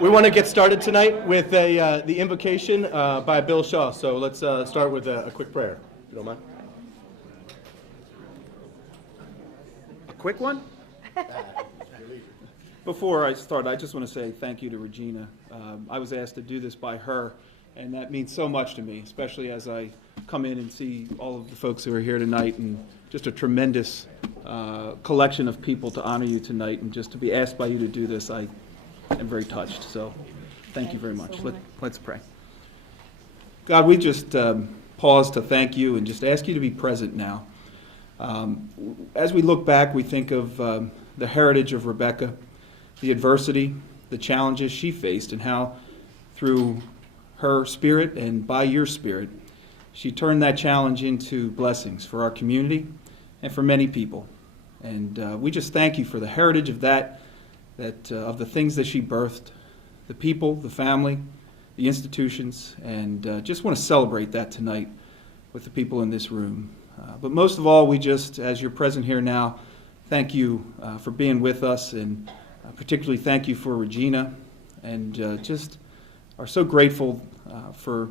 We want to get started tonight with the Invocation by Bill Shaw. So let's start with a quick prayer, if you don't mind. A quick one? Before I start, I just want to say thank you to Regina. I was asked to do this by her, and that means so much to me, especially as I come in and see all of the folks who are here tonight, and just a tremendous collection of people to honor you tonight, and just to be asked by you to do this, I am very touched. So thank you very much. Let's pray. God, we just pause to thank you and just ask you to be present now. As we look back, we think of the heritage of Rebecca, the adversity, the challenges she faced, and how through her spirit and by your spirit, she turned that challenge into blessings for our community and for many people. And we just thank you for the heritage of that of the things that she birthed, the people, the family, the institutions, and just want to celebrate that tonight with the people in this room. But most of all, we just, as you're present here now, thank you for being with us, and particularly thank you for Regina, and just are so grateful for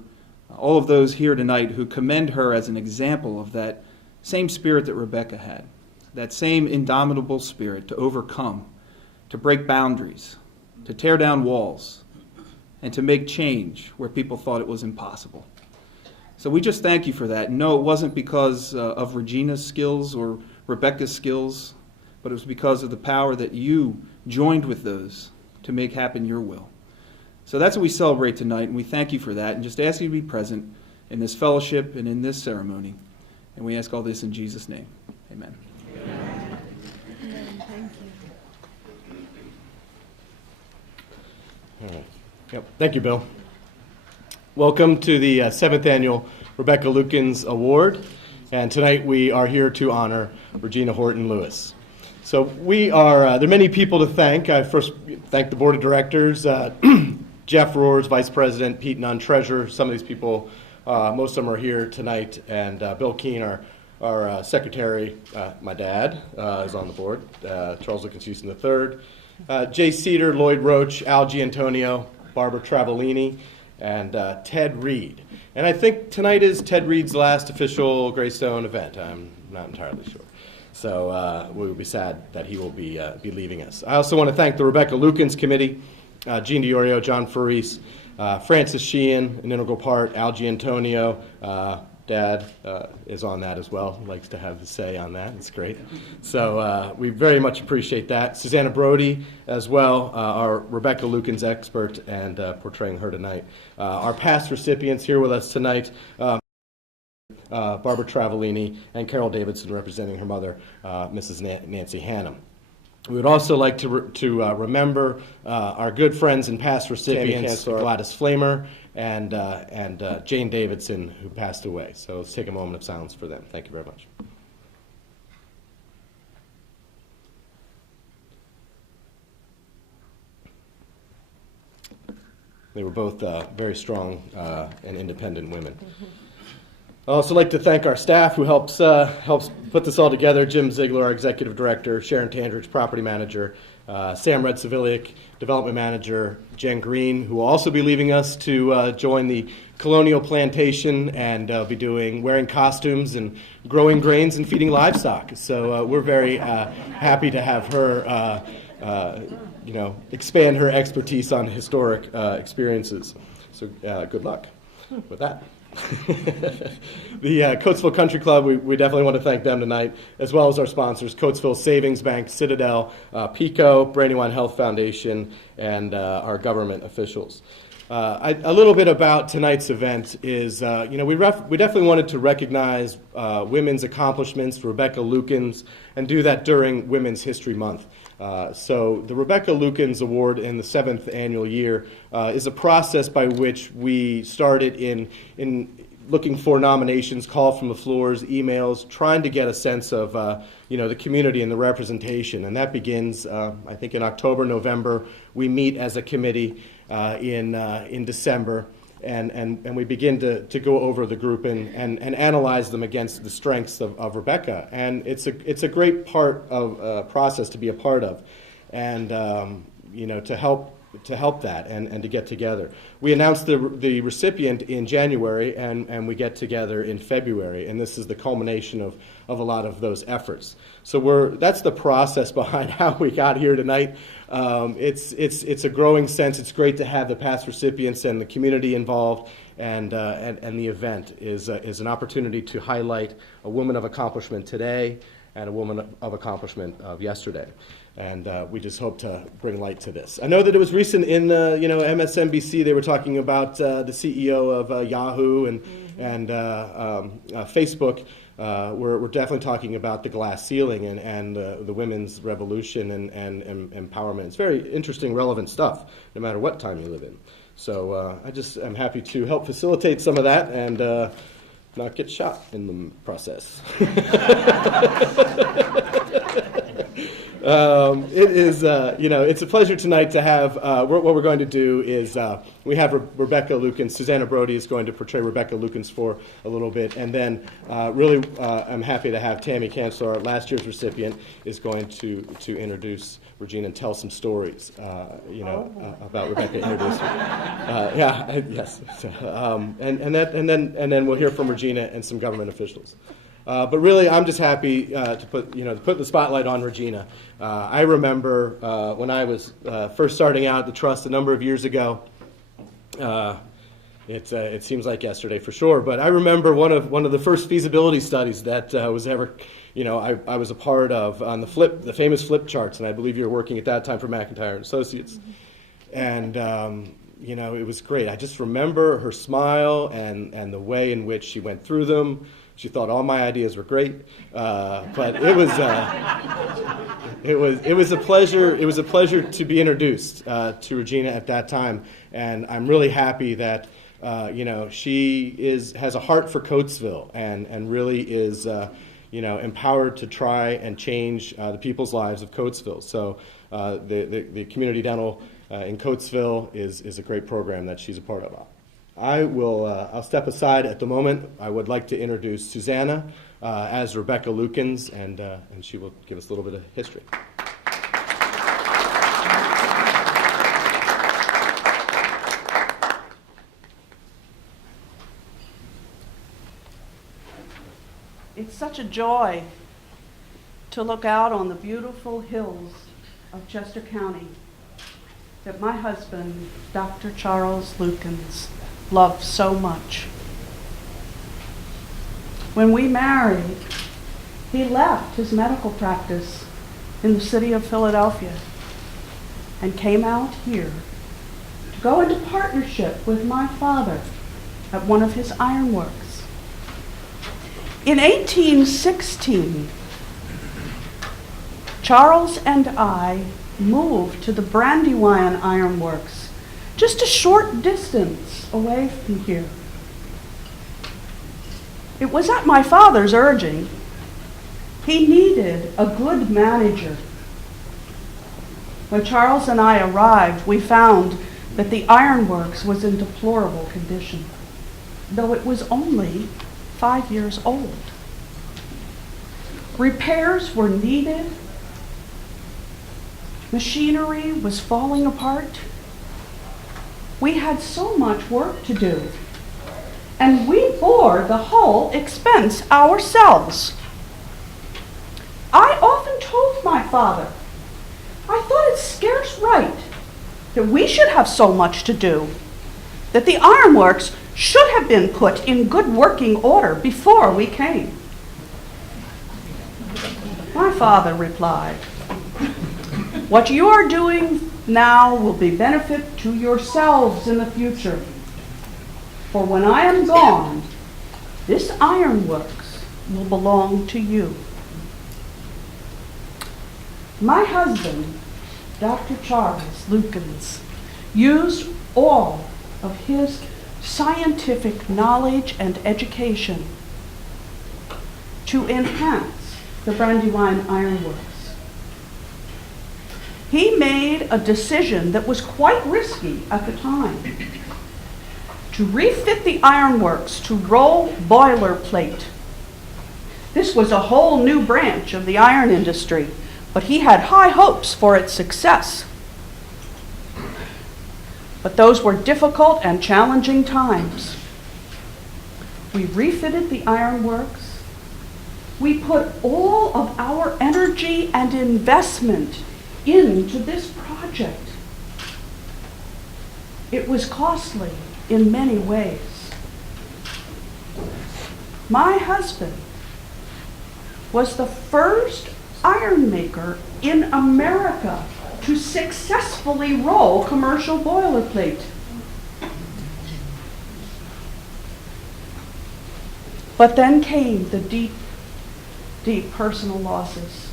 all of those here tonight who commend her as an example of that same spirit that Rebecca had, that same indomitable spirit to overcome, to break boundaries, to tear down walls, and to make change where people thought it was impossible. So we just thank you for that. No, it wasn't because of Regina's skills or Rebecca's skills, but it was because of the power that you joined with those to make happen your will. So that's what we celebrate tonight, and we thank you for that, and just ask you to be present in this fellowship and in this ceremony. And we ask all this in Jesus' name. Amen. Amen. Thank you. All right. Yep. Thank you, Bill. Welcome to the 7th Annual Rebecca Lukens Award, and tonight we are here to honor Regina Horton Lewis. So we are, there are many people to thank. I first thank the Board of Directors, Jeff Roars, Vice President, Pete Nunn, Treasurer. Some of these people, most of them are here tonight, and Bill Keene, our Secretary, my dad, is on the board, Charles Lukens Houston III, Jay Cedar, Lloyd Roach, Al Giantonio, Barbara Travellini, and Ted Reed. And I think tonight is Ted Reed's last official Greystone event. I'm not entirely sure. So we will be sad that he will be leaving us. I also want to thank the Rebecca Lukens Committee, Jean DiOrio, John Farice, Francis Sheehan, an integral part, Al Giantonio. Dad is on that as well. He likes to have his say on that. It's great. So we very much appreciate that. Susanna Brody as well, our Rebecca Lukens expert, and portraying her tonight. Our past recipients here with us tonight, Barbara Travellini and Carol Davidson, representing her mother, Mrs. Nancy Hannum. We would also like to remember our good friends and past recipients, Gladys Flamer and Jane Davidson, who passed away. So let's take a moment of silence for them. Thank you very much. They were both very strong and independent women. I'd also like to thank our staff who helps put this all together. Jim Ziegler, our Executive Director, Sharon Tandridge, Property Manager, Sam Redsaviliak, Development Manager, Jen Green, who will also be leaving us to join the Colonial Plantation and be wearing costumes and growing grains and feeding livestock. So we're very happy to have her expand her expertise on historic experiences. So good luck with that. The Coatesville Country Club, we definitely want to thank them tonight, as well as our sponsors, Coatesville Savings Bank, Citadel, PICO, Brandywine Health Foundation, and our government officials. A little bit about tonight's event is, we definitely wanted to recognize women's accomplishments, Rebecca Lukens, and do that during Women's History Month. So the Rebecca Lukens Award in the 7th annual year is a process by which we started in looking for nominations, call from the floors, emails, trying to get a sense of the community and the representation. And that begins, I think, in October, November. We meet as a committee in December. And we begin to go over the group and analyze them against the strengths of Rebecca. And it's a great part of process to be a part of. And to help to help that and to get together. We announced the recipient in January, and we get together in February, and this is the culmination of a lot of those efforts. So that's the process behind how we got here tonight. It's a growing sense. It's great to have the past recipients and the community involved, and the event is an opportunity to highlight a woman of accomplishment today and a woman of accomplishment of yesterday. And we just hope to bring light to this. I know that it was recent in MSNBC. They were talking about the CEO of Yahoo and Facebook. We're definitely talking about the glass ceiling and the women's revolution and empowerment. It's very interesting, relevant stuff, no matter what time you live in. So I just am happy to help facilitate some of that and not get shot in the process. It is, it's a pleasure tonight to have, what we're going to do is we have Rebecca Lukens. Susanna Brody is going to portray Rebecca Lukens for a little bit. And then I'm happy to have Tammy Cansor, last year's recipient, is going to introduce Regina and tell some stories, about Rebecca introducing her. Yes. And then we'll hear from Regina and some government officials. But really, I'm just happy to put the spotlight on Regina. I remember when I was first starting out at the Trust a number of years ago. It seems like yesterday for sure, but I remember one of the first feasibility studies that was ever, I was a part of on the famous flip charts, and I believe you were working at that time for McIntyre and Associates, and it was great. I just remember her smile and the way in which she went through them. She thought all my ideas were great, but it was a pleasure. It was a pleasure to be introduced to Regina at that time, and I'm really happy that she has a heart for Coatesville and really is empowered to try and change the people's lives of Coatesville. So the community dental in Coatesville is a great program that she's a part of. I'll step aside at the moment. I would like to introduce Susanna as Rebecca Lukens, and she will give us a little bit of history. It's such a joy to look out on the beautiful hills of Chester County that my husband, Dr. Charles Lukens, loved so much. When we married, he left his medical practice in the city of Philadelphia and came out here to go into partnership with my father at one of his ironworks. In 1816, Charles and I moved to the Brandywine Ironworks, just a short distance away from here. It was at my father's urging. He needed a good manager. When Charles and I arrived, we found that the ironworks was in deplorable condition, though it was only 5 years old. Repairs were needed. Machinery was falling apart. We had so much work to do, and we bore the whole expense ourselves. I often told my father, I thought it scarce right that we should have so much to do, that the ironworks should have been put in good working order before we came. My father replied, what you are doing now will be benefit to yourselves in the future. For when I am gone, this ironworks will belong to you. My husband, Dr. Charles Lukens, used all of his scientific knowledge and education to enhance the Brandywine Ironworks. He made a decision that was quite risky at the time, to refit the ironworks to roll boilerplate. This was a whole new branch of the iron industry, but he had high hopes for its success. But those were difficult and challenging times. We refitted the ironworks. We put all of our energy and investment into this project. It was costly in many ways. My husband was the first iron maker in America to successfully roll commercial boilerplate. But then came the deep, deep personal losses.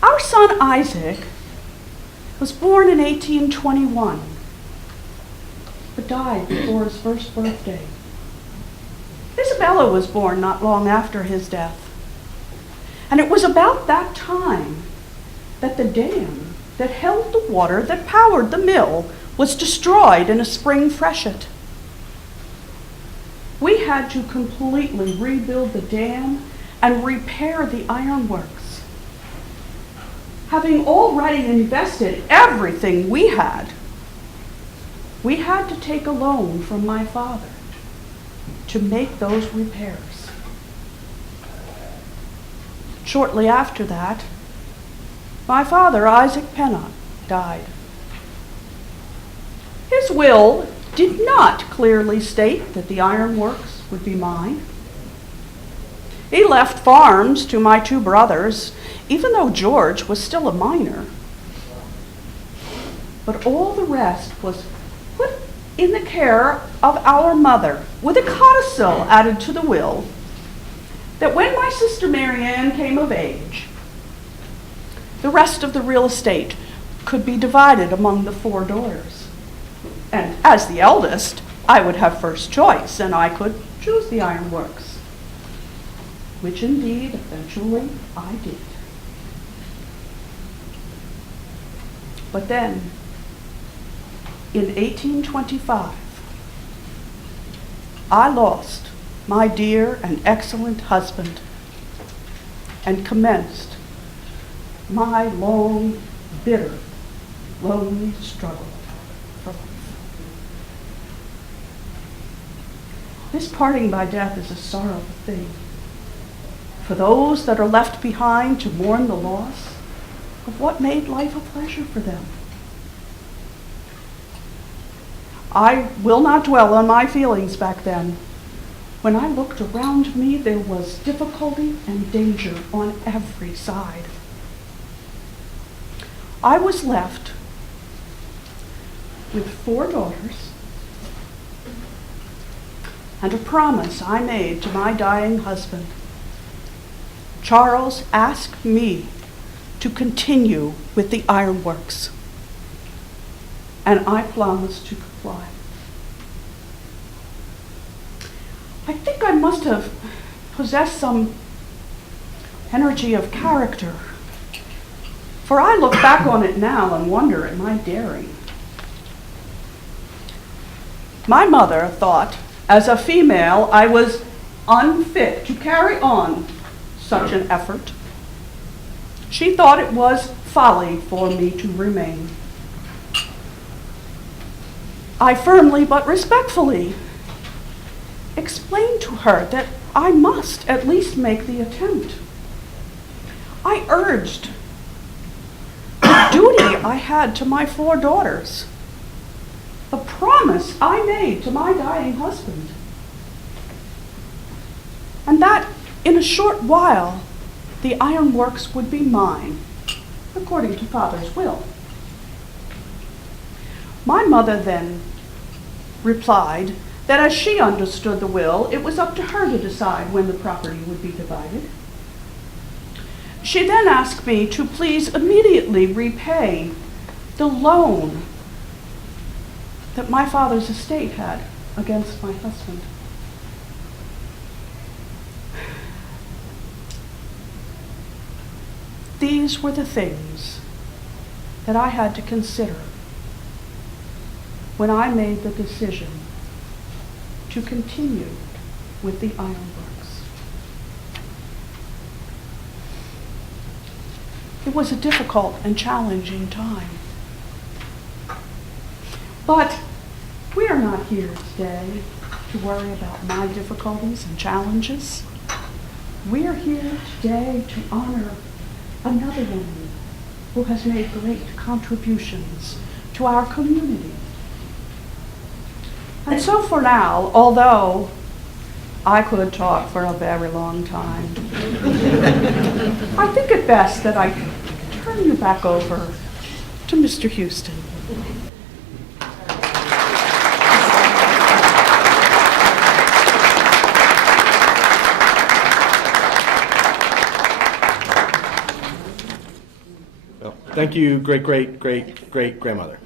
Our son Isaac was born in 1821, but died before his first birthday. Isabella was born not long after his death. And it was about that time that the dam that held the water that powered the mill was destroyed in a spring freshet. We had to completely rebuild the dam and repair the ironworks. Having already invested everything we had to take a loan from my father to make those repairs. Shortly after that, my father, Isaac Pennant, died. His will did not clearly state that the ironworks would be mine. He left farms to my two brothers, even though George was still a minor. But all the rest was put in the care of our mother, with a codicil added to the will, that when my sister Mary Ann came of age, the rest of the real estate could be divided among the 4 daughters. And as the eldest, I would have first choice, and I could choose the ironworks, which indeed eventually I did. But then, in 1825, I lost my dear and excellent husband and commenced my long, bitter, lonely struggle for life. This parting by death is a sorrowful thing for those that are left behind to mourn the loss of what made life a pleasure for them. I will not dwell on my feelings back then. When I looked around me, there was difficulty and danger on every side. I was left with 4 daughters and a promise I made to my dying husband. Charles asked me to continue with the ironworks, and I promised to comply. I think I must have possessed some energy of character, for I look back on it now and wonder at my daring. My mother thought, as a female, I was unfit to carry on such an effort. She thought it was folly for me to remain. I firmly but respectfully explained to her that I must at least make the attempt. I urged the duty I had to my 4 daughters, the promise I made to my dying husband, and that in a short while the ironworks would be mine, according to Father's will. My mother then replied that as she understood the will, it was up to her to decide when the property would be divided. She then asked me to please immediately repay the loan that my father's estate had against my husband. These were the things that I had to consider when I made the decision to continue with the ironworks. It was a difficult and challenging time. But we are not here today to worry about my difficulties and challenges. We are here today to honor another woman who has made great contributions to our community. And so for now, although I could talk for a very long time, I think it best that I turn you back over to Mr. Houston. Well, thank you, great-great-great-great-grandmother.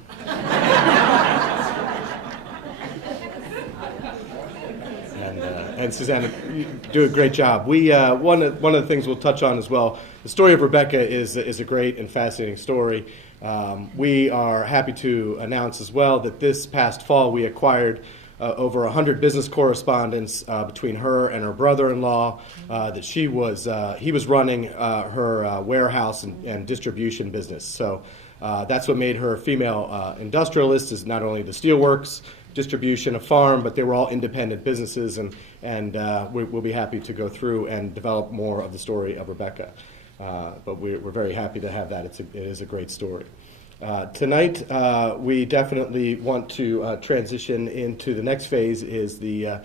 And Susanna, you do a great job. We one of the things we'll touch on as well. The story of Rebecca is a great and fascinating story. We are happy to announce as well that this past fall we acquired over 100 business correspondence between her and her brother-in-law. That he was running her warehouse and distribution business. So that's what made her a female industrialist. Is not only the steelworks, distribution, a farm, but they were all independent businesses, and we'll be happy to go through and develop more of the story of Rebecca. But we're very happy to have that. It is a great story. Tonight, we definitely want to transition into the next phase. Is the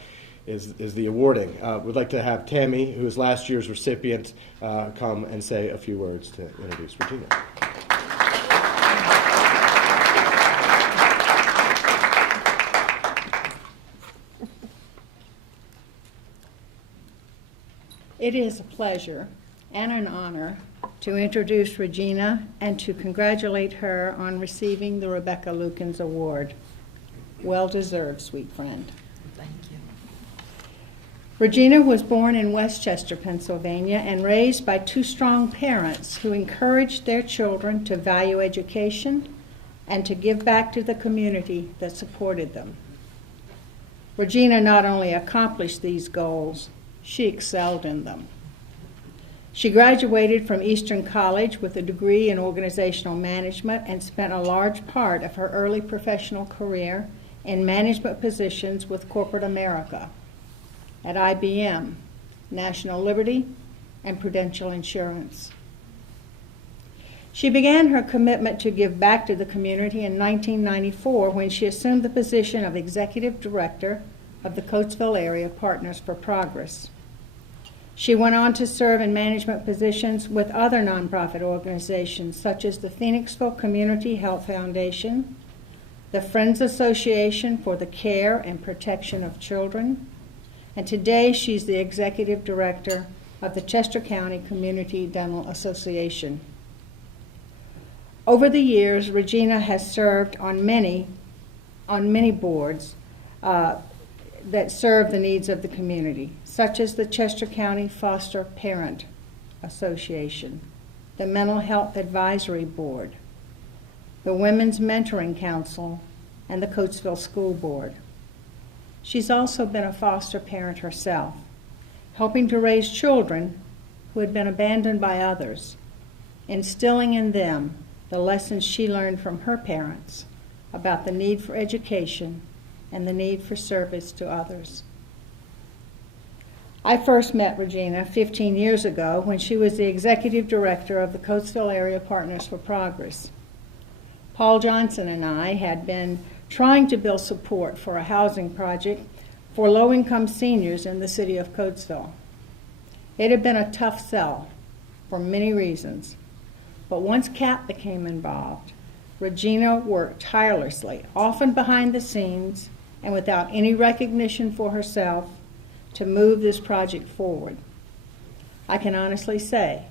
awarding. We'd like to have Tammy, who is last year's recipient, come and say a few words to introduce Regina. It is a pleasure and an honor to introduce Regina and to congratulate her on receiving the Rebecca Lukens Award. Well deserved, sweet friend. Thank you. Regina was born in Westchester, Pennsylvania, and raised by two strong parents who encouraged their children to value education and to give back to the community that supported them. Regina not only accomplished these goals, she excelled in them. She graduated from Eastern College with a degree in organizational management and spent a large part of her early professional career in management positions with corporate America at IBM, National Liberty, and Prudential Insurance. She began her commitment to give back to the community in 1994 when she assumed the position of Executive Director of the Coatesville Area Partners for Progress. She went on to serve in management positions with other nonprofit organizations such as the Phoenixville Community Health Foundation, the Friends Association for the Care and Protection of Children, and today she's the Executive Director of the Chester County Community Dental Association. Over the years, Regina has served on many boards that serve the needs of the community, such as the Chester County Foster Parent Association, the Mental Health Advisory Board, the Women's Mentoring Council, and the Coatesville School Board. She's also been a foster parent herself, helping to raise children who had been abandoned by others, instilling in them the lessons she learned from her parents about the need for education and the need for service to others. I first met Regina 15 years ago when she was the Executive Director of the Coatesville Area Partners for Progress. Paul Johnson and I had been trying to build support for a housing project for low-income seniors in the city of Coatesville. It had been a tough sell for many reasons, but once CAP became involved, Regina worked tirelessly, often behind the scenes, and without any recognition for herself, to move this project forward. I can honestly say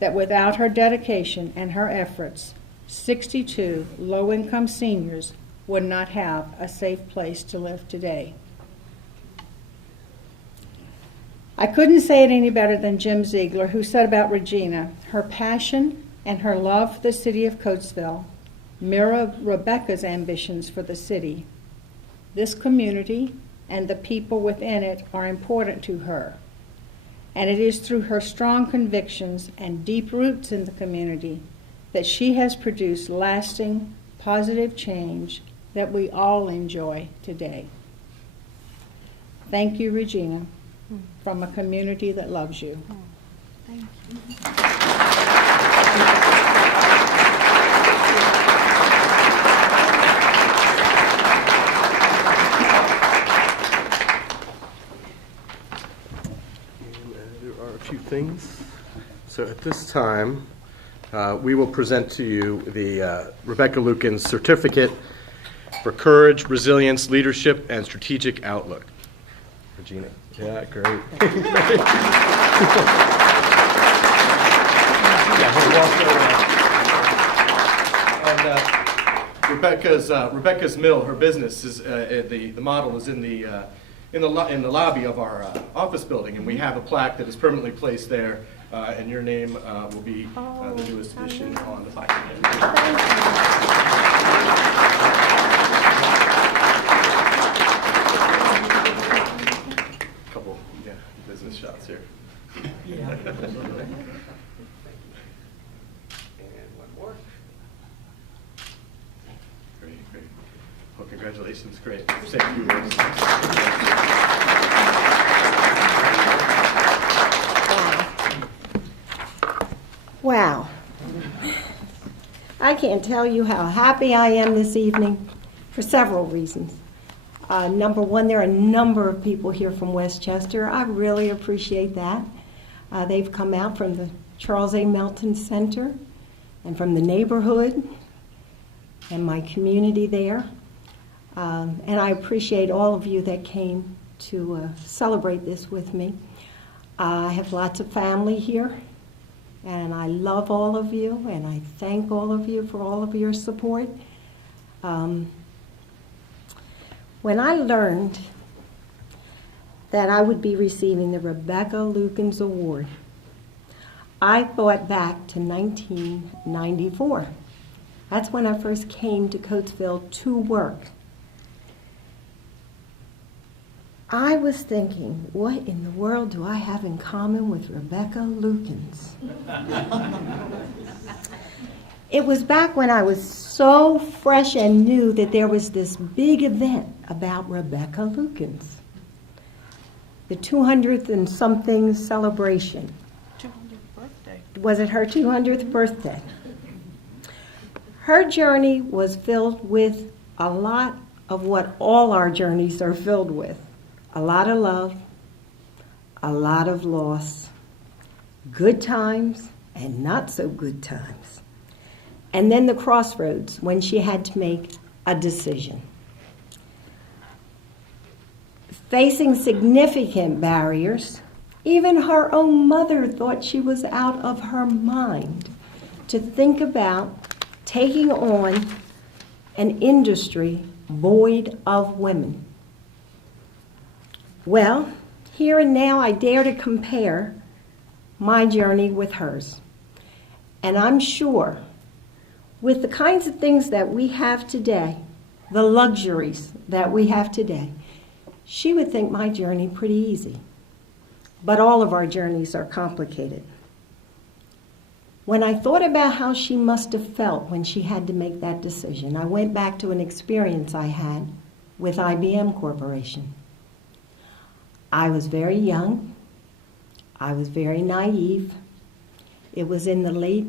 that without her dedication and her efforts, 62 low-income seniors would not have a safe place to live today. I couldn't say it any better than Jim Ziegler, who said about Regina, her passion and her love for the city of Coatesville mirror Rebecca's ambitions for the city. This community and the people within it are important to her, and it is through her strong convictions and deep roots in the community that she has produced lasting, positive change that we all enjoy today. Thank you, Regina, from a community that loves you. Thank you. There are a few things. So at this time, we will present to you the Rebecca Lukens Certificate for Courage, Resilience, Leadership, and Strategic Outlook. Regina. Yeah, great. And Rebecca's mill, her business is the model is in the lobby of our office building, and we have a plaque that is permanently placed there, and your name will be the newest addition on the plaque. Couple, business shots here. And one more. Great. Well, congratulations. Great. Thank you. Wow. I can't tell you how happy I am this evening for several reasons. Number one, there are a number of people here from Westchester. I really appreciate that. They've come out from the Charles A. Melton Center and from the neighborhood and my community there. And I appreciate all of you that came to celebrate this with me. I have lots of family here, and I love all of you, and I thank all of you for all of your support. When I learned that I would be receiving the Rebecca Lukens Award, I thought back to 1994. That's when I first came to Coatesville to work. I was thinking, what in the world do I have in common with Rebecca Lukens? It was back when I was so fresh and new that there was this big event about Rebecca Lukens. The 200th and something celebration. 200th birthday. Was it her 200th birthday? Her journey was filled with a lot of what all our journeys are filled with. A lot of love, a lot of loss, good times and not so good times. And then the crossroads when she had to make a decision. Facing significant barriers, even her own mother thought she was out of her mind to think about taking on an industry void of women. Well, here and now I dare to compare my journey with hers. And I'm sure with the kinds of things that we have today, the luxuries that we have today, she would think my journey pretty easy. But all of our journeys are complicated. When I thought about how she must have felt when she had to make that decision, I went back to an experience I had with IBM Corporation. I was very young. I was very naive. It was in the late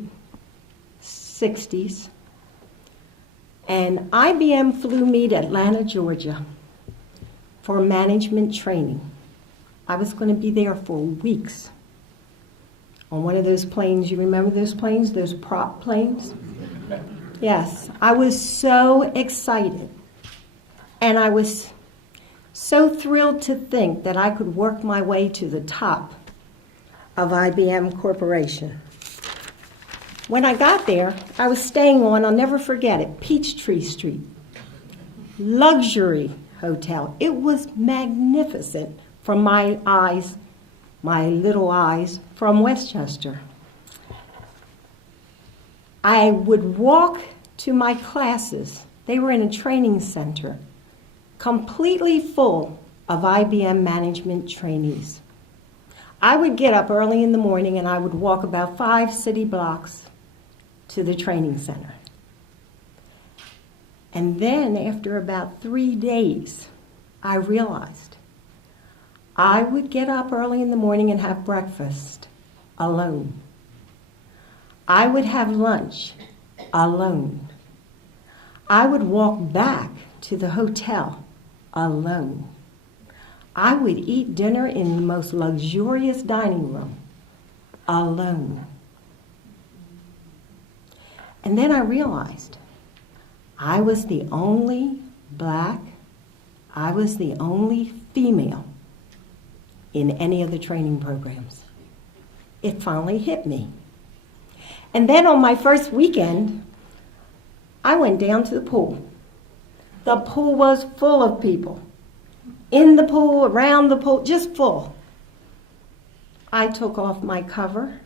60s. And IBM flew me to Atlanta, Georgia for management training. I was going to be there for weeks on one of those planes. You remember those planes, those prop planes? Yes, I was so excited. And I was so thrilled to think that I could work my way to the top of IBM Corporation. When I got there, I was staying on, I'll never forget it, Peachtree Street. Luxury hotel. It was magnificent from my eyes, my little eyes, from Westchester. I would walk to my classes. They were in a training center, completely full of IBM management trainees. I would get up early in the morning and I would walk about 5 city blocks to the training center. And then after about 3 days, I realized I would get up early in the morning and have breakfast alone. I would have lunch alone. I would walk back to the hotel alone. I would eat dinner in the most luxurious dining room alone. And then I realized I was the only black, I was the only female in any of the training programs. It finally hit me. And then on my first weekend, I went down to the pool. The pool was full of people. In the pool, around the pool, just full. I took off my cover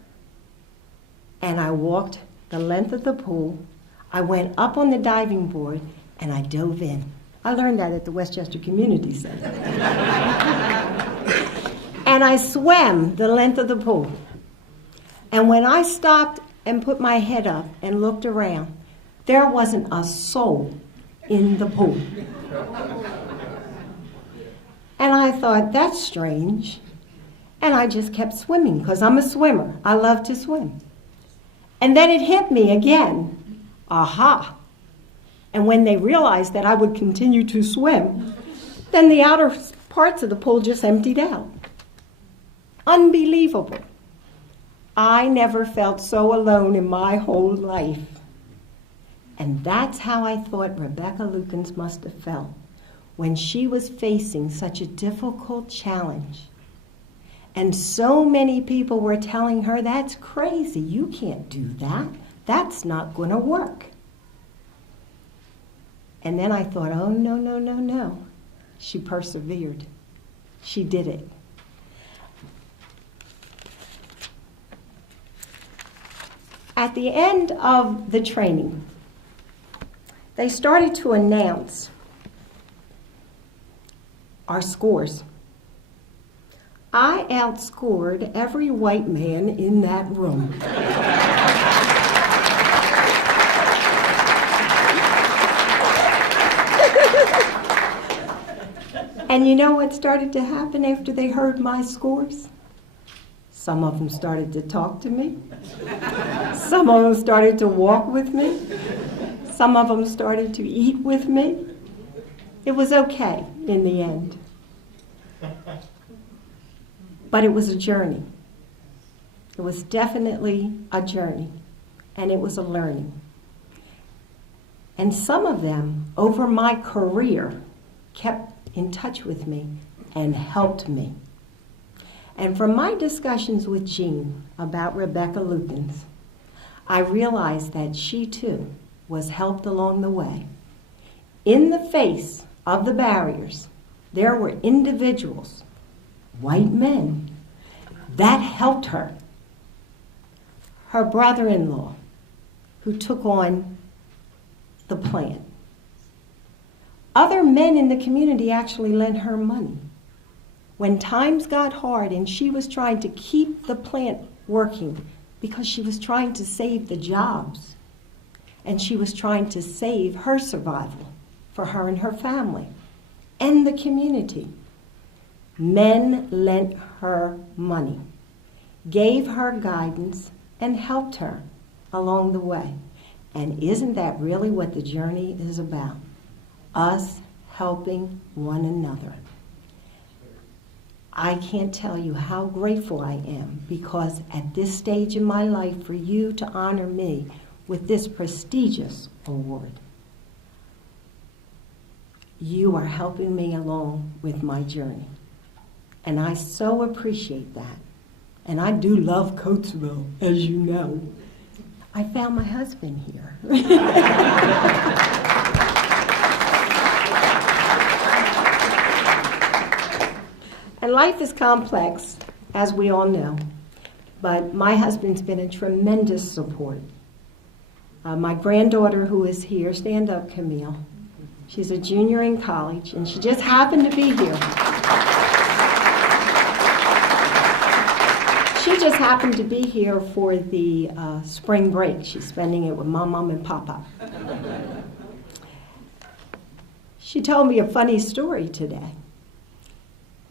and I walked the length of the pool. I went up on the diving board and I dove in. I learned that at the Westchester Community Center. And I swam the length of the pool. And when I stopped and put my head up and looked around, there wasn't a soul in the pool. And I thought, that's strange. And I just kept swimming because I'm a swimmer. I love to swim. And then it hit me again. Aha. And when they realized that I would continue to swim, then the outer parts of the pool just emptied out. Unbelievable. I never felt so alone in my whole life. And that's how I thought Rebecca Lukens must have felt when she was facing such a difficult challenge. And so many people were telling her, that's crazy, you can't do that. That's not going to work. And then I thought, oh, no, no, no, no. She persevered. She did it. At the end of the training, they started to announce our scores. I outscored every white man in that room. And you know what started to happen after they heard my scores? Some of them started to talk to me. Some of them started to walk with me. Some of them started to eat with me. It was okay in the end. But it was a journey. It was definitely a journey, and it was a learning. And some of them, over my career, kept in touch with me and helped me. And from my discussions with Jean about Rebecca Lukens, I realized that she too was helped along the way. In the face of the barriers, there were individuals, white men, that helped her. Her brother-in-law, who took on the plant. Other men in the community actually lent her money. When times got hard and she was trying to keep the plant working because she was trying to save the jobs and she was trying to save her survival for her and her family and the community, men lent her money, gave her guidance, and helped her along the way. And isn't that really what the journey is about? Us helping one another. I can't tell you how grateful I am because at this stage in my life for you to honor me with this prestigious award, you are helping me along with my journey. And I so appreciate that. And I do love Coatesville, as you know. I found my husband here. And life is complex, as we all know. But my husband's been a tremendous support. My granddaughter, who is here, stand up, Camille. She's a junior in college, and she just happened to be here. She just happened to be here for the spring break. She's spending it with Mom and Papa. She told me a funny story today.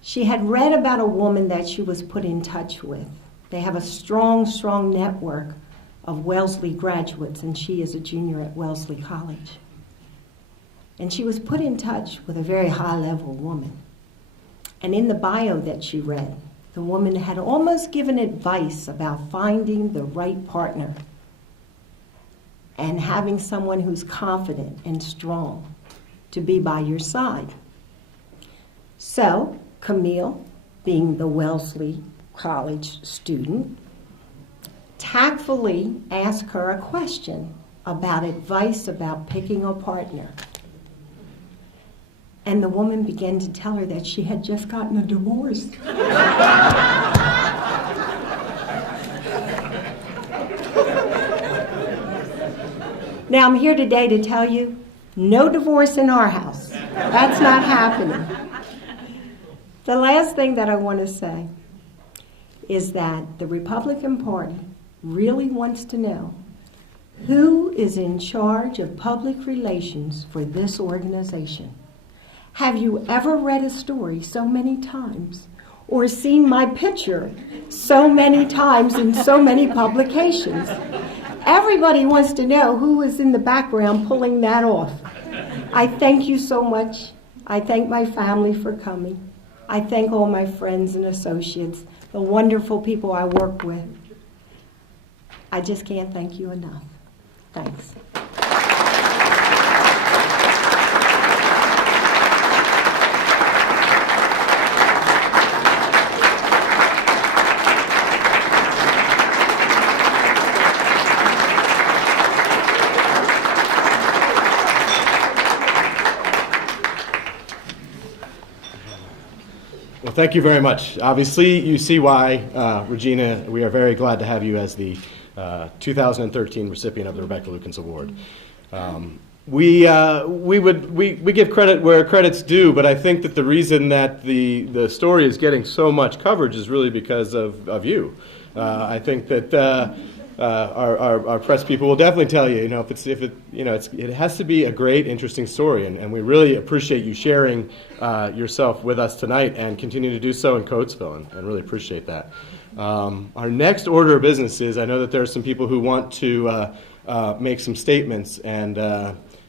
She had read about a woman that she was put in touch with. They have a strong, strong network of Wellesley graduates, and she is a junior at Wellesley College. And she was put in touch with a very high-level woman. And in the bio that she read, the woman had almost given advice about finding the right partner and having someone who's confident and strong to be by your side. So, Camille, being the Wellesley College student, tactfully asked her a question about advice about picking a partner. And the woman began to tell her that she had just gotten a divorce. Now, I'm here today to tell you, no divorce in our house. That's not happening. The last thing that I want to say is that the Republican Party really wants to know who is in charge of public relations for this organization. Have you ever read a story so many times or seen my picture so many times in so many publications? Everybody wants to know who is in the background pulling that off. I thank you so much. I thank my family for coming. I thank all my friends and associates, the wonderful people I work with. I just can't thank you enough. Thanks. Well, thank you very much. Obviously, you see why, Regina, we are very glad to have you as the 2013 recipient of the Rebecca Lukens Award. We give credit where credit's due, but I think that the reason that the story is getting so much coverage is really because of you. I think that our press people will definitely tell you, it has to be a great, interesting story, and we really appreciate you sharing yourself with us tonight and continue to do so in Coatesville, and really appreciate that. Our next order of business is, I know that there are some people who want to make some statements, and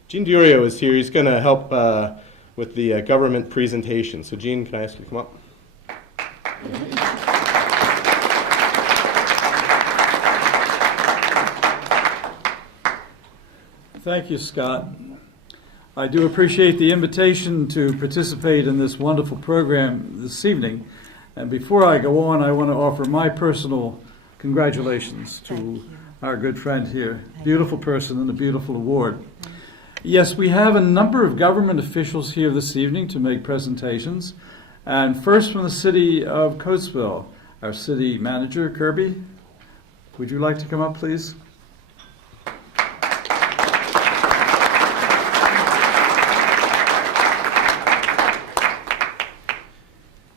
Gene Diorio is here. He's going to help with the government presentation. So Gene, can I ask you to come up? Thank you, Scott. I do appreciate the invitation to participate in this wonderful program this evening. And before I go on, I want to offer my personal congratulations to our good friend here. Beautiful person and a beautiful award. Yes, we have a number of government officials here this evening to make presentations. And first from the city of Coatesville, our city manager, Kirby. Would you like to come up, please?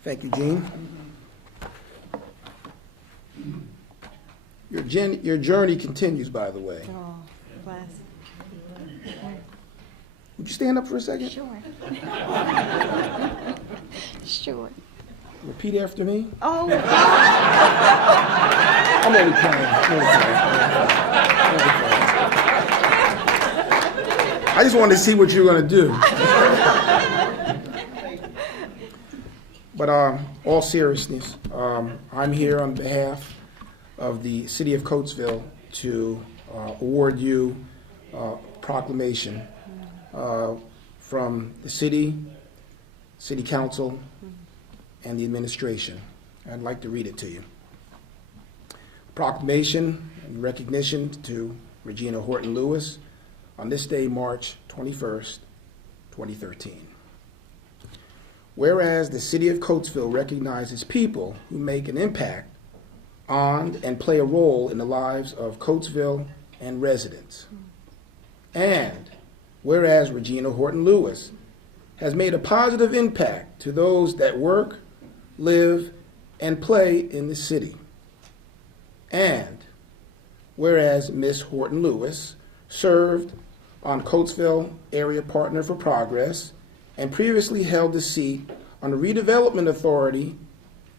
Thank you, Gene. Your journey continues, by the way. Oh, bless. Would you stand up for a second? Sure. Sure. Repeat after me. Oh, I'm only playing. I just wanted to see what you were going to do. But all seriousness, I'm here on behalf of the city of Coatesville to award you Proclamation from the city council, and the administration. I'd like to read it to you. Proclamation in recognition to Regina Horton Lewis on this day, March 21st, 2013. Whereas the city of Coatesville recognizes people who make an impact on and play a role in the lives of Coatesville and residents. And whereas Regina Horton Lewis has made a positive impact to those that work, live, and play in the city. And whereas Ms. Horton Lewis served on Coatesville Area Partner for Progress and previously held the seat on the Redevelopment Authority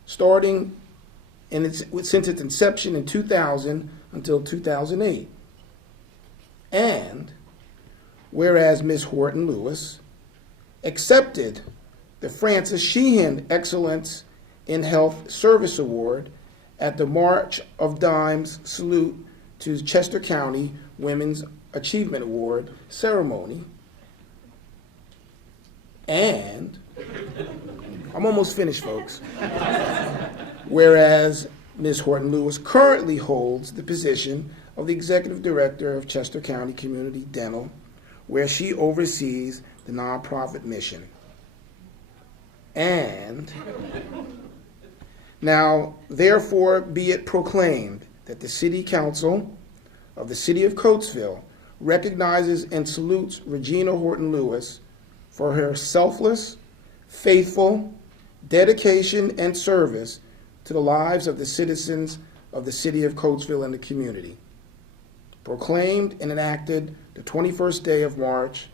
starting since its inception in 2000 until 2008. And whereas Ms. Horton Lewis accepted the Francis Sheehan Excellence in Health Service Award at the March of Dimes Salute to Chester County Women's Achievement Award ceremony. And, I'm almost finished, folks. Whereas Ms. Horton Lewis currently holds the position of the Executive Director of Chester County Community Dental, where she oversees the nonprofit mission. And now, therefore, be it proclaimed that the City Council of the City of Coatesville recognizes and salutes Regina Horton Lewis for her selfless, faithful dedication and service to the lives of the citizens of the City of Coatesville and the community. Proclaimed and enacted the 21st day of March,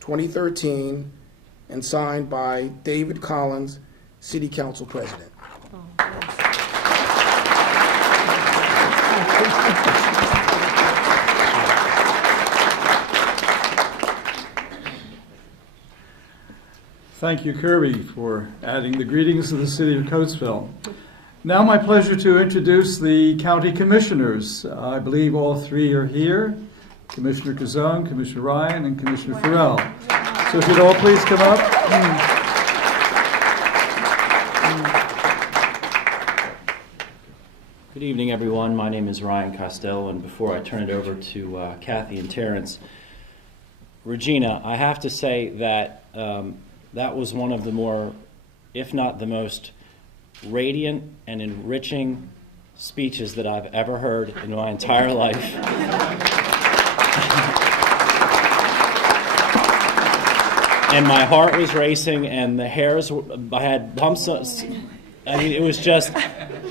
2013, and signed by David Collins, City Council President. Thank you, Kirby, for adding the greetings of the City of Coatesville. Now my pleasure to introduce the county commissioners. I believe all three are here, Commissioner Kazone, Commissioner Ryan, and Commissioner Farrell. So if you'd all please come up. Good evening, everyone. My name is Ryan Costello, and before I turn it over to Kathy and Terrence, Regina, I have to say that that was one of the more, if not the most, radiant and enriching speeches that I've ever heard in my entire life. And my heart was racing, and the hairs, I had bumps. I mean, it was just,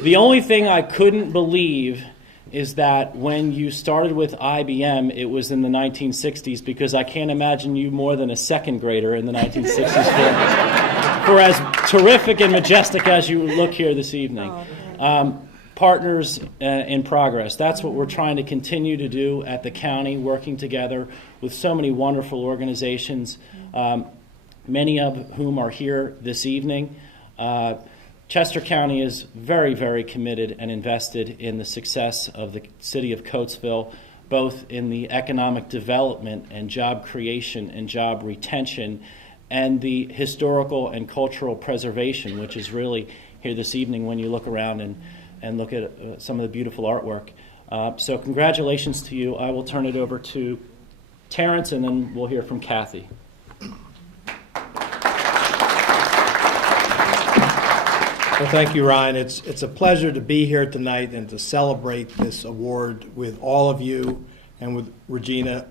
the only thing I couldn't believe is that when you started with IBM, it was in the 1960s, because I can't imagine you more than a second grader in the 1960s for as terrific and majestic as you look here this evening. Partners in progress. That's what we're trying to continue to do at the county, working together with so many wonderful organizations, many of whom are here this evening. Chester County is very, very committed and invested in the success of the City of Coatesville, both in the economic development and job creation and job retention, and the historical and cultural preservation, which is really here this evening when you look around and look at some of the beautiful artwork. So congratulations to you. I will turn it over to Terrence, and then we'll hear from Kathy. Well, thank you, Ryan. It's a pleasure to be here tonight and to celebrate this award with all of you and with Regina.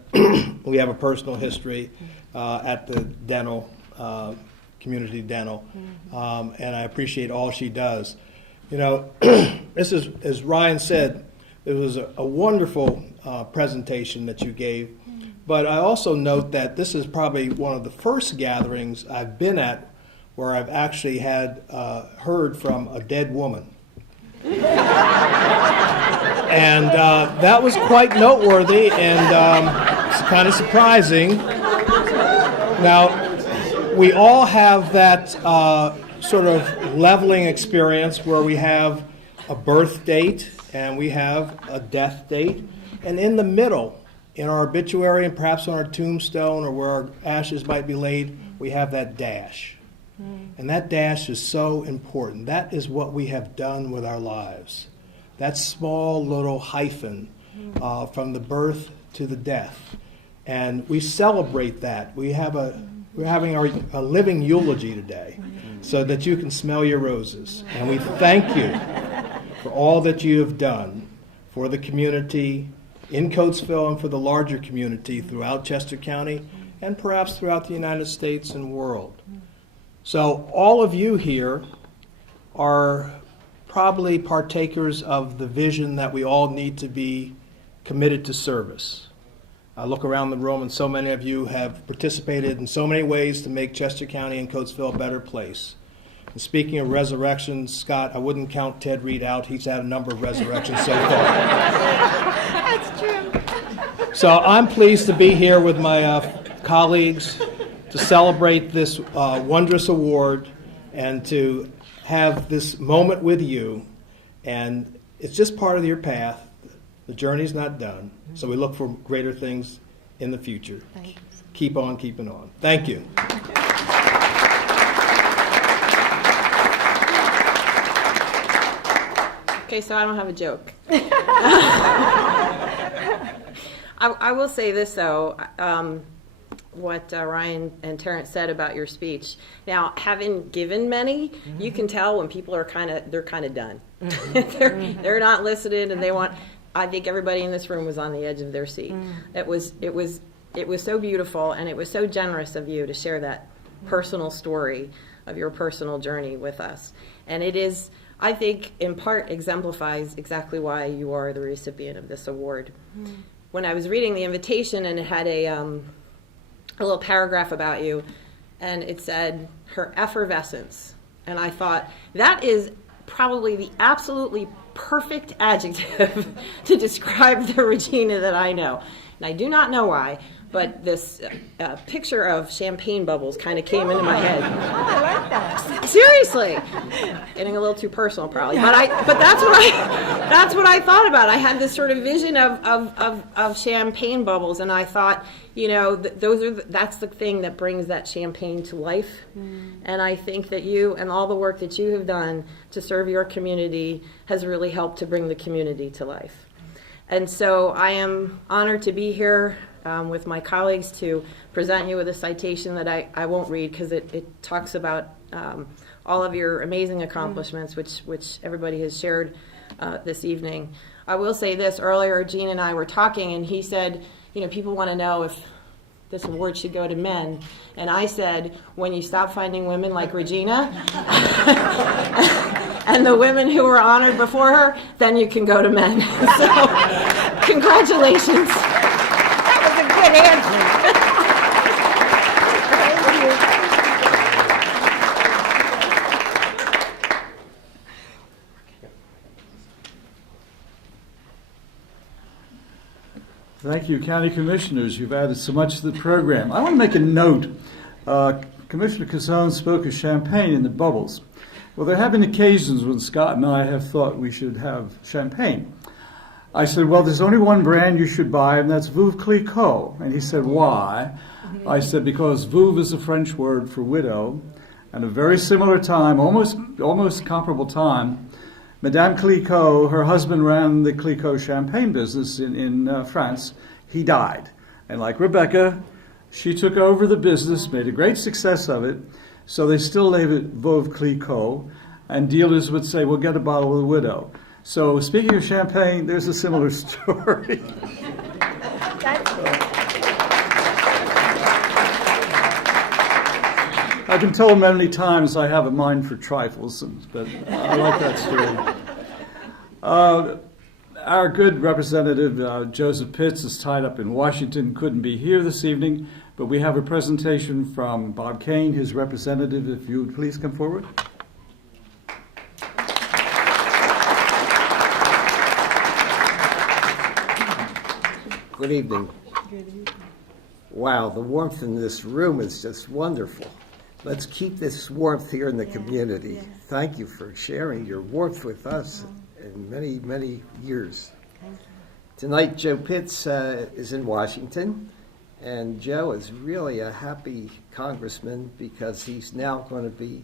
We have a personal history at the dental, community dental, and I appreciate all she does. You know, this is, as Ryan said, it was a wonderful presentation that you gave, but I also note that this is probably one of the first gatherings I've been at where I've actually had heard from a dead woman. And that was quite noteworthy and it's kind of surprising. Now, we all have that sort of leveling experience where we have a birth date and we have a death date. And in the middle, in our obituary and perhaps on our tombstone or where our ashes might be laid, we have that dash. And that dash is so important. That is what we have done with our lives. That small little hyphen from the birth to the death. And we celebrate that. We're having a living eulogy today so that you can smell your roses. And we thank you for all that you have done for the community in Coatesville and for the larger community throughout Chester County and perhaps throughout the United States and world. So all of you here are probably partakers of the vision that we all need to be committed to service. I look around the room, and so many of you have participated in so many ways to make Chester County and Coatesville a better place. And speaking of resurrections, Scott, I wouldn't count Ted Reed out. He's had a number of resurrections so far. That's true. So I'm pleased to be here with my colleagues to celebrate this wondrous award and to have this moment with you. And it's just part of your path. The journey's not done. So we look for greater things in the future. Thanks. Keep on keeping on. Thank you. Okay, so I don't have a joke. I will say this, though, what Ryan and Terrence said about your speech. Now, having given many, you can tell when people are they're kind of done. They're not listening, and they want. I think everybody in this room was on the edge of their seat. It was so beautiful, and it was so generous of you to share that personal story of your personal journey with us. And it is, I think, in part exemplifies exactly why you are the recipient of this award. When I was reading the invitation, and it had a little paragraph about you, and it said, her effervescence. And I thought, that is probably the absolutely perfect adjective to describe the Regina that I know. And I do not know why, but this picture of champagne bubbles kind of came into my head. Oh, I like that. Seriously, getting a little too personal probably, but that's what I thought about. I had this sort of vision of champagne bubbles, and I thought, you know, that's the thing that brings that champagne to life. And I think that you and all the work that you have done to serve your community has really helped to bring the community to life. And so I am honored to be here with my colleagues to present you with a citation that I won't read because it talks about all of your amazing accomplishments, which everybody has shared this evening. I will say this, earlier Gene and I were talking, and he said, you know, people want to know if this award should go to men. And I said, when you stop finding women like Regina and the women who were honored before her, then you can go to men. So, congratulations. Good answer. Thank you, County Commissioners. You've added so much to the program. I want to make a note. Commissioner Casone spoke of champagne in the bubbles. Well, there have been occasions when Scott and I have thought we should have champagne. I said, well, there's only one brand you should buy, and that's Veuve Clicquot. And he said, why? I said, because Veuve is a French word for widow, and a very similar time, almost comparable time, Madame Clicquot, her husband ran the Clicquot champagne business in France. He died. And like Rebecca, she took over the business, made a great success of it, so they still label it Veuve Clicquot, and dealers would say, well, get a bottle of the widow. So speaking of champagne, there's a similar story. I can tell many times I have a mind for trifles, but I like that story. Our good representative, Joseph Pitts, is tied up in Washington, couldn't be here this evening, but we have a presentation from Bob Kane, his representative. If you would please come forward. Good evening. Wow, the warmth in this room is just wonderful. Let's keep this warmth here in the community. Yes. Thank you for sharing your warmth with us in many, many years. Thank you. Tonight, Joe Pitts is in Washington, and Joe is really a happy congressman because he's now going to be,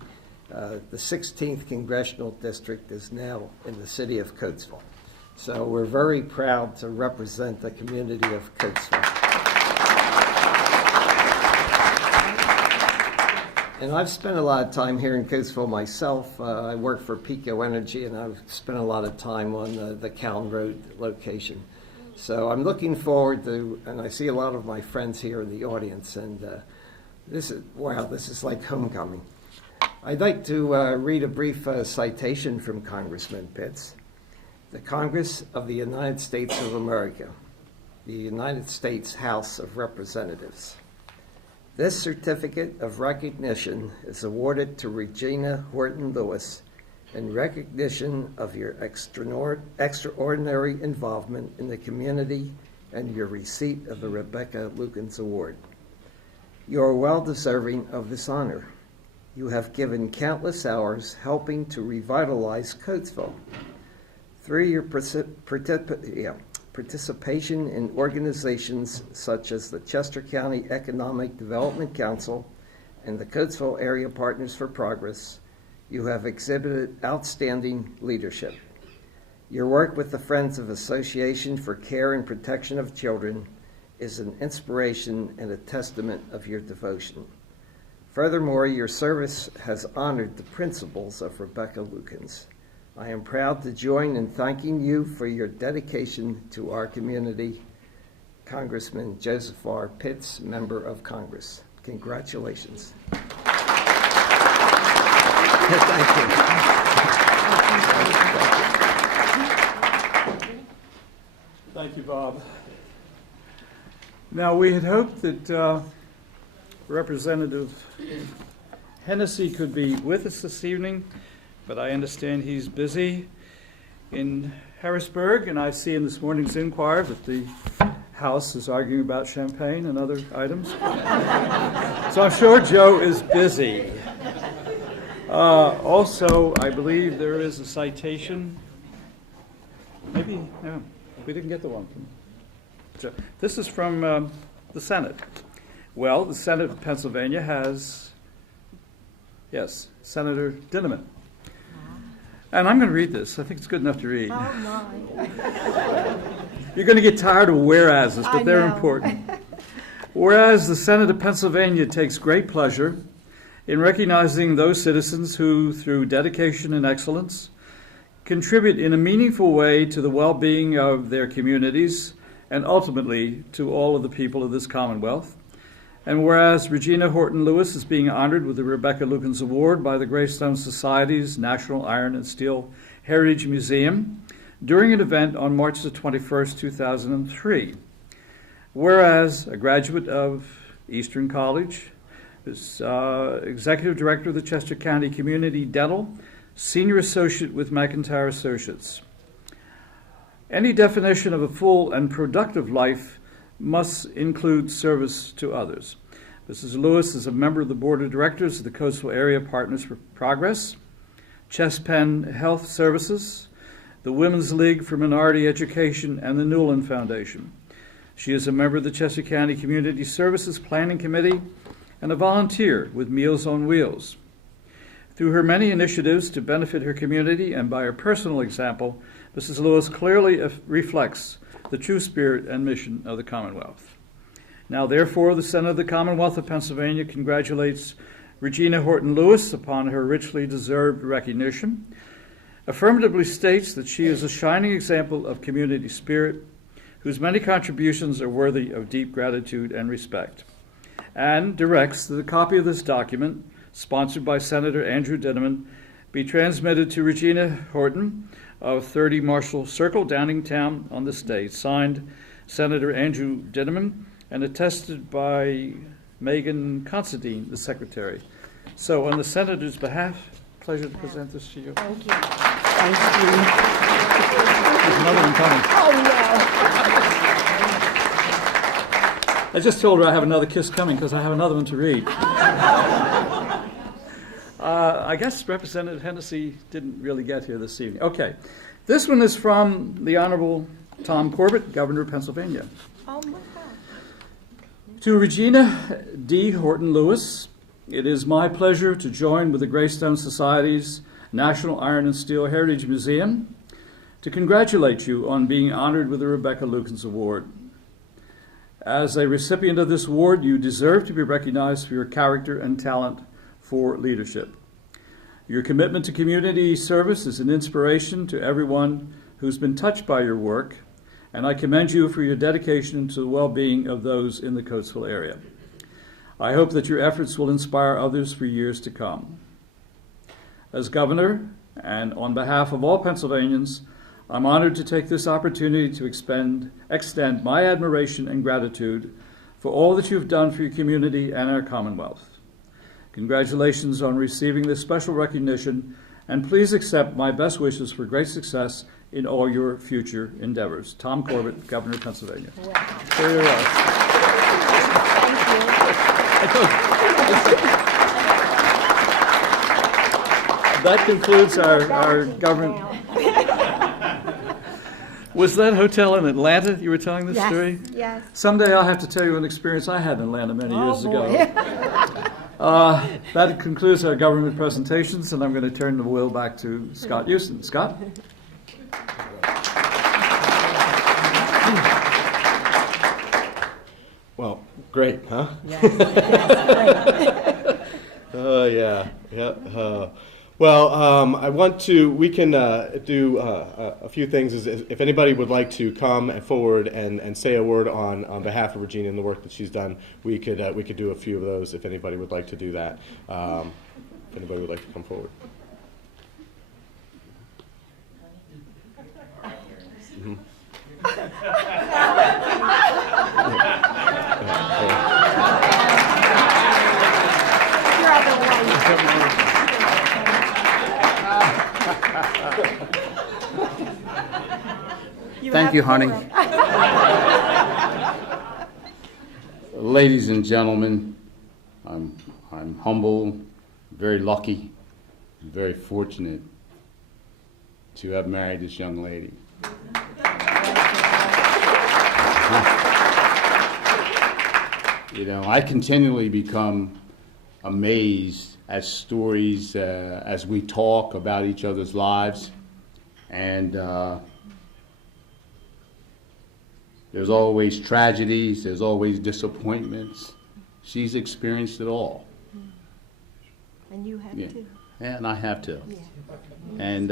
the 16th Congressional District is now in the city of Coatesville. So we're very proud to represent the community of Coatesville. And I've spent a lot of time here in Coatesville myself. I work for Pico Energy, and I've spent a lot of time on the Callan Road location. So I'm looking forward to, and I see a lot of my friends here in the audience, and this is like homecoming. I'd like to read a brief citation from Congressman Pitts. The Congress of the United States of America. the United States House of Representatives. This certificate of recognition is awarded to Regina Horton Lewis in recognition of your extraordinary involvement in the community and your receipt of the Rebecca Lukens Award. You are well deserving of this honor. You have given countless hours helping to revitalize Coatesville. Through your participation in organizations such as the Chester County Economic Development Council and the Coatesville Area Partners for Progress, you have exhibited outstanding leadership. Your work with the Friends of Association for Care and Protection of Children is an inspiration and a testament of your devotion. Furthermore, your service has honored the principles of Rebecca Lukens. I am proud to join in thanking you for your dedication to our community. Congressman Joseph R. Pitts, Member of Congress. Congratulations. Thank you. Thank you, Bob. Now, we had hoped that Representative Hennessy could be with us this evening, but I understand he's busy in Harrisburg, and I see in this morning's Inquirer that the House is arguing about champagne and other items. So I'm sure Joe is busy. Also, I believe there is a citation. Maybe, no, we didn't get the one from Joe. This is from the Senate. Well, the Senate of Pennsylvania has, yes, Senator Dinniman. And I'm going to read this. I think it's good enough to read. Oh, my. You're going to get tired of whereases, but they're important. Whereas the Senate of Pennsylvania takes great pleasure in recognizing those citizens who, through dedication and excellence, contribute in a meaningful way to the well-being of their communities and ultimately to all of the people of this Commonwealth. And whereas Regina Horton Lewis is being honored with the Rebecca Lukens Award by the Greystone Society's National Iron and Steel Heritage Museum during an event on March the 21st, 2003. Whereas a graduate of Eastern College, is Executive Director of the Chester County Community Dental, Senior Associate with McIntyre Associates. Any definition of a full and productive life must include service to others. Mrs. Lewis is a member of the Board of Directors of the Coastal Area Partners for Progress, Chest Penn Health Services, the Women's League for Minority Education, and the Newland Foundation. She is a member of the Chester County Community Services Planning Committee and a volunteer with Meals on Wheels. Through her many initiatives to benefit her community and by her personal example, Mrs. Lewis clearly reflects the true spirit and mission of the Commonwealth. Now, therefore, the Senate of the Commonwealth of Pennsylvania congratulates Regina Horton Lewis upon her richly deserved recognition, affirmatively states that she is a shining example of community spirit, whose many contributions are worthy of deep gratitude and respect, and directs that a copy of this document, sponsored by Senator Andrew Dinniman, be transmitted to Regina Horton of 30 Marshall Circle, Downingtown on the state, signed Senator Andrew Dinniman, and attested by Megan Considine, the Secretary. So on the Senator's behalf, pleasure to present this to you. Thank you. Thank you. There's another one coming. Oh, I just told her I have another kiss coming because I have another one to read. I guess Representative Hennessy didn't really get here this evening. Okay. This one is from the Honorable Tom Corbett, Governor of Pennsylvania. Oh, my God. To Regina D. Horton Lewis, it is my pleasure to join with the Greystone Society's National Iron and Steel Heritage Museum to congratulate you on being honored with the Rebecca Lukens Award. As a recipient of this award, you deserve to be recognized for your character and talent for leadership. Your commitment to community service is an inspiration to everyone who's been touched by your work, and I commend you for your dedication to the well-being of those in the Coatesville area. I hope that your efforts will inspire others for years to come. As governor, and on behalf of all Pennsylvanians, I'm honored to take this opportunity to extend my admiration and gratitude for all that you've done for your community and our Commonwealth. Congratulations on receiving this special recognition, and please accept my best wishes for great success in all your future endeavors. Tom Corbett, Governor of Pennsylvania. Wow. There you are. That concludes our government. Was that hotel in Atlanta you were telling this story? Yes. Someday I'll have to tell you an experience I had in Atlanta many years ago. That concludes our government presentations, and I'm going to turn the wheel back to Scott Houston. Scott? Well, great, huh? Yes. Oh, yeah. Well, I want to, we can do a few things. If anybody would like to come forward and say a word on behalf of Regina and the work that she's done, we could do a few of those if anybody would like to do that. If anybody would like to come forward. Mm-hmm. Thank you, honey. Ladies and gentlemen, I'm humble, very lucky, very fortunate to have married this young lady. You know, I continually become amazed at stories as we talk about each other's lives, and there's always tragedies, there's always disappointments. She's experienced it all. And you have too. Yeah, and I have too. Yeah. And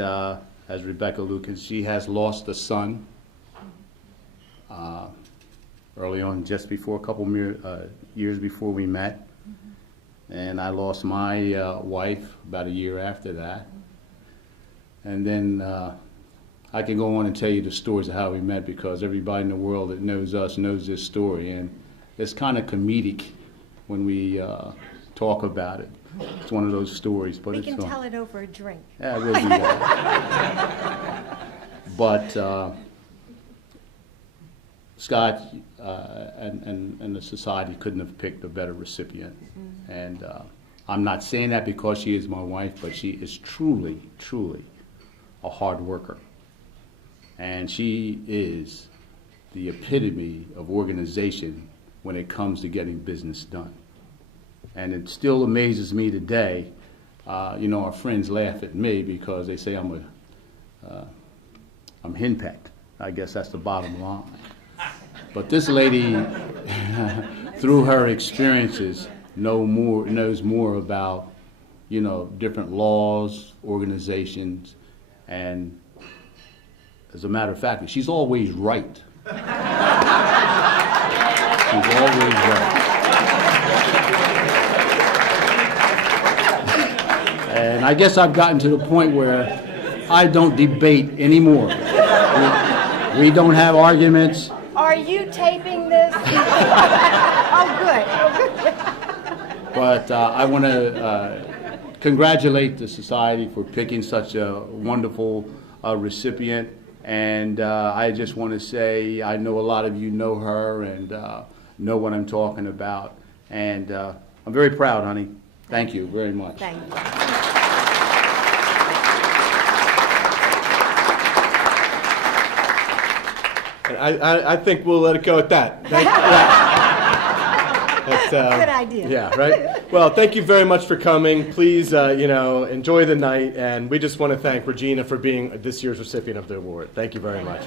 as Rebecca Lukens, she has lost a son early on, just before, a couple years before we met. And I lost my wife about a year after that. And then I can go on and tell you the stories of how we met, because everybody in the world that knows us knows this story. And it's kind of comedic when we talk about it. It's one of those stories. But We it's can tell it over a drink. Yeah, we'll do that. But Scott and the society couldn't have picked a better recipient. Mm-hmm. And I'm not saying that because she is my wife, but she is truly, truly a hard worker. And she is the epitome of organization when it comes to getting business done. And it still amazes me today. You know, our friends laugh at me because they say I'm henpecked. I guess that's the bottom line. But this lady, through her experiences, knows more about, you know, different laws, organizations, and as a matter of fact, she's always right. She's always right. And I guess I've gotten to the point where I don't debate anymore. We don't have arguments. Are you taping this? Oh, good. But I want to congratulate the society for picking such a wonderful recipient. And I just want to say I know a lot of you know her and know what I'm talking about. And I'm very proud, honey. Thank you very much. Thank you. And I think we'll let it go at that. Good idea. Yeah, right? Well, thank you very much for coming. Please, enjoy the night. And we just want to thank Regina for being this year's recipient of the award. Thank you very much.